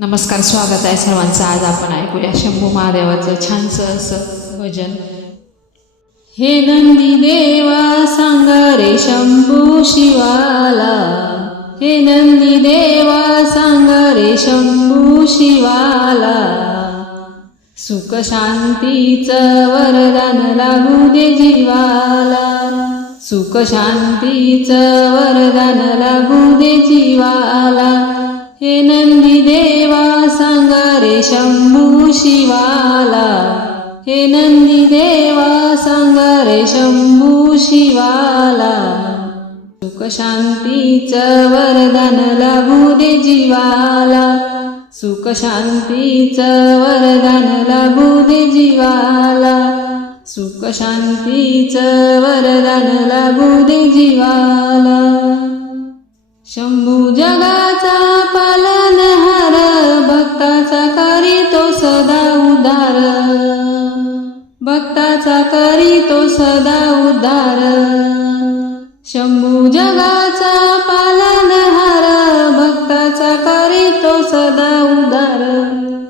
नमस्कार स्वागत आहे सर्वांचं. आज आपण ऐकूया शंभू महादेवाचं छानसं असं भजन. हे नंदी देवा सांग रे शंभू शिवाला. हे नंदी देवा सांग रे शंभू शिवाला. सुख शांतीचं वरदान लागू दे जीवाला. सुख शांतीचं वरदान लागू दे जीवाला. हे नंदी देवा सांगा रे शंभू शिवाला. हे नंदी देवा सांगा रे शंभू शिवाला. सुख शांतीचं वरदान लाभू दे जीवाला. सुख शांतीचं वरदान लाभू दे जीवाला. सुख शांतीचं वरदान लाभू दे जीवाला. शंभू जगाचा पालनहार भक्ताचा करीतो सदा उदार. भक्ताचा करीतो सदा उदार. शंभू जगाचा पालनहार भक्ताचा करीतो सदा उदार.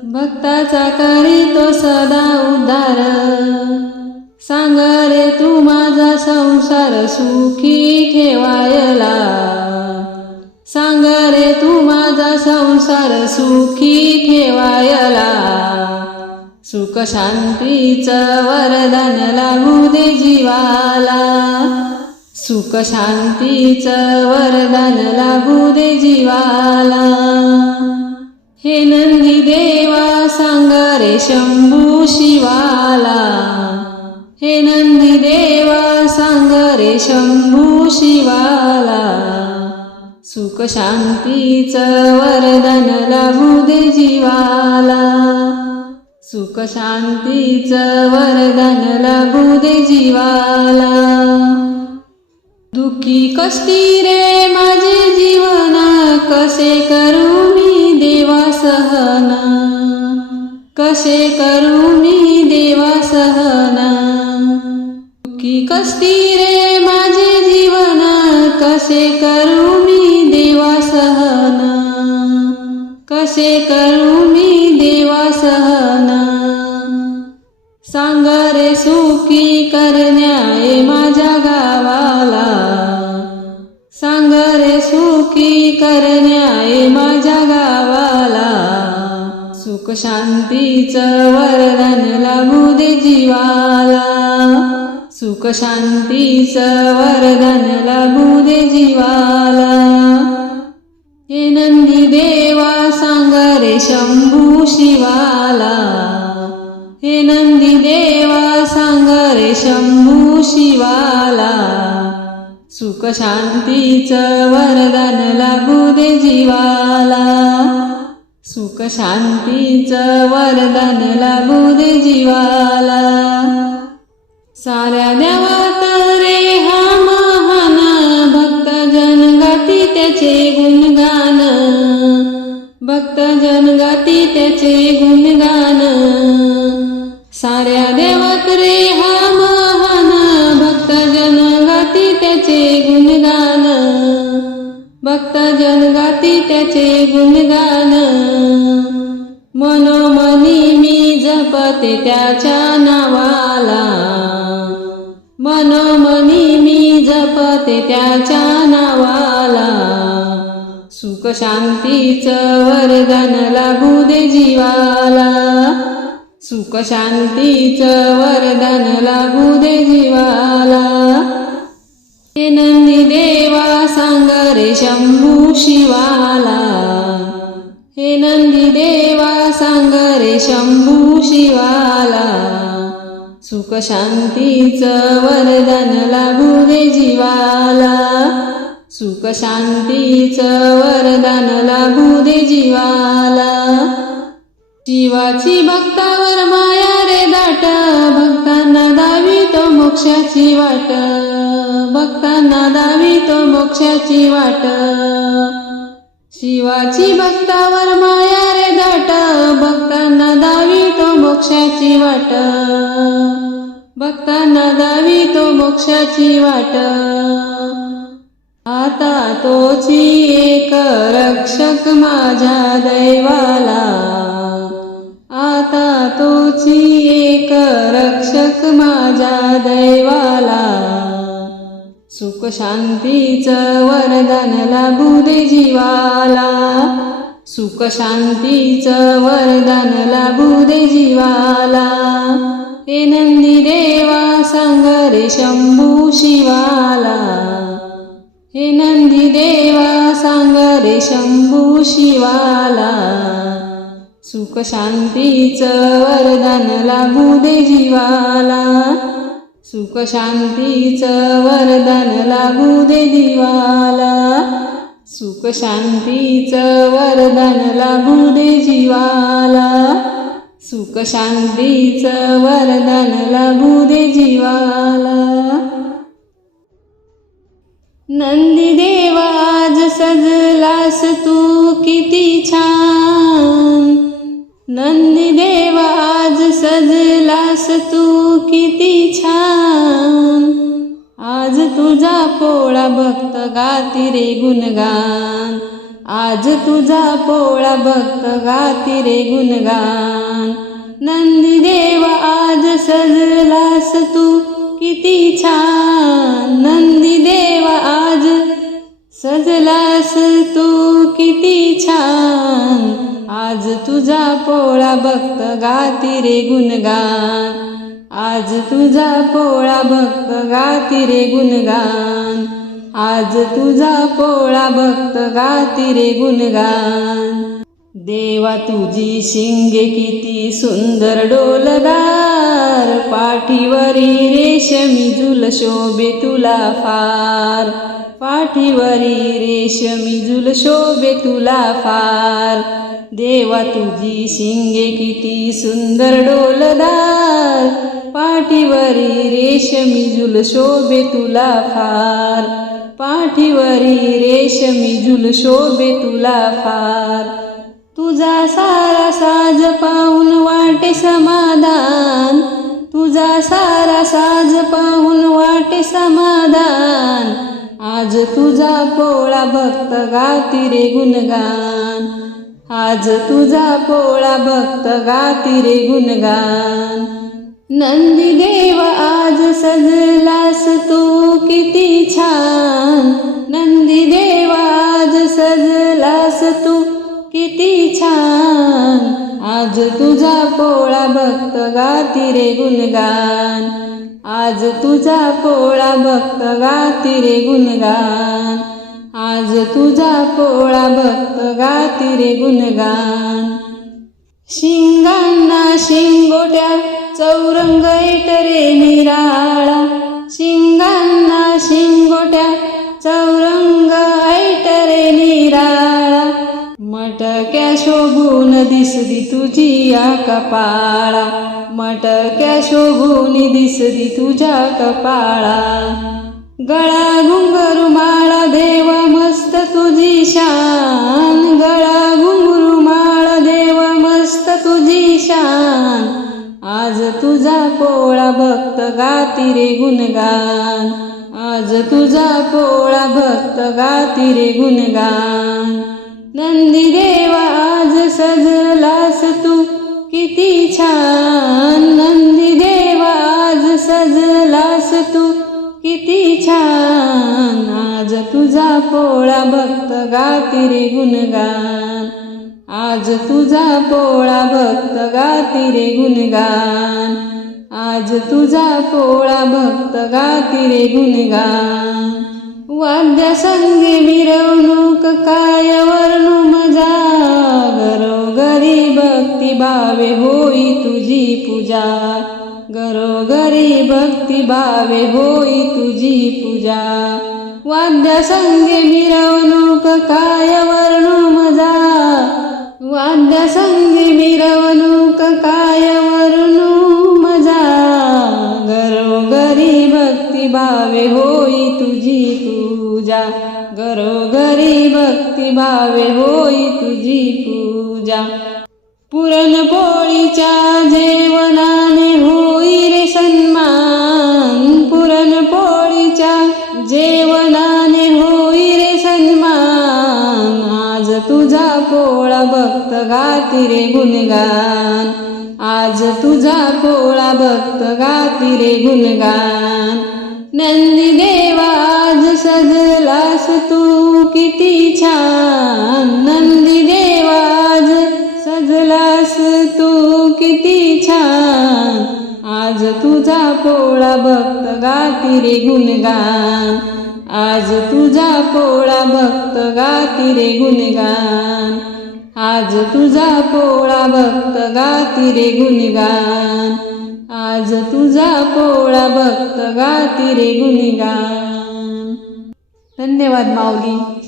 भक्ताचा करीतो सदा उदार. सांग रे तू माझा संसार सुखी ठेवायला सांग रे तू माझा संसार सुखी ठेवायला सुख शांतीचं वरदान लागू दे जीवाला. सुख शांतीचं वरदान लागू दे जीवाला. हे नंदी देवा सांग रे शंभू शिवाला. हे नंदी देवा सांग रे शंभू शिवाला. सुख शांतीचं वरदान लागू दे जीवाला. सुख शांतीचं वरदान लागू दे जीवाला. दुःखी कष्टी रे माझे जीवन कसे करू मी देवा सहन? कसे करू मी देवा सहन? दुःखी कष्टी रे माझे जीवन कसे करू सुखी करण्याये माझ्या गावाला. सांग रे सुखी करण्याये माझ्या गावाला. सुख शांतीचं वरदान लाभू दे जीवाला. सुख शांतीचं वरदान लाभू दे जीवाला. हे नंदी देवा सांग रे शंभू शिवाला. शंभू शिवाला सुख शांतीचं वरदान लाभू दे जीवाला. सुख शांतीचं वरदान लाभू दे जीवाला. साऱ्या देवात रे हा महान भक्त जन गाती त्याचे गुणगान. भक्त जन गाती त्याचे गुणगान. त्याचे गुणगान. मनोमनी मी जपते त्याच्या नावाला. मनोमनी मी जपते त्याच्या नावाला. सुख शांतीचं वरदान लागू दे जीवाला. सुख शांतीचं वरदान लागू दे जीवाला. हे नंदी देवा सांग रे शंभू शिवाला. हे नंदी देवा सांग रे शंभू शिवाला. सुख शांतीचं वरदान लागू दे जीवाला. सुख शांतीचं वरदान लाभू दे जीवाला. शिवाची भक्तावर माया रे दाट भक्तांना दा मोक्षाची वाट. भक्तांना दावी तो मोक्षाची वाट. शिवाची भक्तावर माया रे दाट. भक्तांना दावी तो मोक्षाची वाट. भक्तांना दावी तो मोक्षाची वाट. आता तोची एक रक्षक माझ्या दैवाला. सुख शांतीचं वरदान लाभू दे जीवाला. सुख शांतीचं वरदान लाभू दे जीवाला. हे नंदी देवा सांग रे शंभू शिवाला. हे नंदी देवा सांग रे शंभू शिवाला. सुख शांतीचं वरदान लाभू दे जीवाला. सुख शांतीचं वरदान लागू दे जीवाला. सुख शांतीचं वरदान लागू दे जीवाला. सुख शांतीचं वरदान लागू दे जीवाला. नंदी देवाज सजलास तू किती छान. नंदी देव आज सजलास तू किती तुझा पोळा भक्त गाती रे गुणगान. आज तुझा पोळा भक्त गाती रे गुणगान. नंदी देव आज सजलास तू किती छान. नंदी देव आज सजलास तू किती छान. आज तुझा पोळा भक्त गाती रे गुणगान. आज तुझा पोळा भक्त गाती रे गुणगान. आज तुझा पोळा भक्त गाती रे गुणगान. देवा तुझी शिंगे किती सुंदर डोलदार. पाठीवरी रेशमी जुल शोभे तुला फार. पाठीवरी रेशमी जुल शोभे तुला फार. देवा तुझी शिंगे किती सुंदर डोलदार. पाठीवरी रेशमी झुल शोभे तुला फार. पाठीवरी रेशमी झुल शोभे तुला फार. तुझा सारा साज पाहून वाटे समाधान. तुझा सारा साज पाहून वाटे समाधान. आज तुझा पोळा भक्त गाती रे गुणगान. आज तुझा पोळा भक्त गाती रे गुणगान. नंदी देव आज सजलास तू किती छान. नंदी देव आज सजलास तू किती छान. आज तुझा पोळा भक्त गाती रे गुणगान. आज तुझा पोळा भक्त गाती रे गुणगान. आज तुझा पोळा भक्त गाती रे गुणगान. शिंगांना शिंगोट्या चौरंग रे निराळा. शिंगांना शिंगोट्या चौरंग रे निराळा. मटक्या शोभून दिसली तुझी या कपाळा. मटक्या शोभून दिसली तुझ्या कपाळा. गळा घुंगरू माळा देव मस्त तुझी शान. गळा घुंगरू माळा देव मस्त तुझी शान. आज तुझा पोळा भक्त गाती रे गुणगान. आज तुझा पोळा भक्त गाती रे गुणगान. नंदी देवा आज सजलास तू किती छान. नंदी देवा आज सजलास तू किती छान आज तुझा पोळा भक्त गाती रे गुणगान. आज तुझा पोळा भक्त गाती रे गुणगान. आज तुझा पोळा भक्त गाती रे गुणगान. वाद्य संगी मिरवणूक काय वर्णू मजा. घरोघरी भक्ती भावे होई तुझी पूजा. घरोघरी भक्ती भावे होई तुझी पूजा. वाद्य संगी मिरवणूक काय वर्णू मजा. वाद्य संगी मिरवणूक काय वर्णू मजा. घरोघरी भक्ती भावे होई तुझी पूजा. घरोघरी भक्ती भावे होई तुझी पूजा. पुरणपोळीच्या जेवण गाती रे गुणगान. आज तुझा पोळा भक्त गाती रे गुणगान. नंदी देवाज सजलास तू किती छान. नंदी देवाज सजलास तू किती छान. आज तुझा पोळा भक्त गाती रे गुणगान. आज तुझा पोळा भक्त गाती रे गुणगान. आज तुझा पोळा भक्त गाती रे गुणगान. आज तुझा पोळा भक्त गाती रे गुणगान. धन्यवाद माऊली.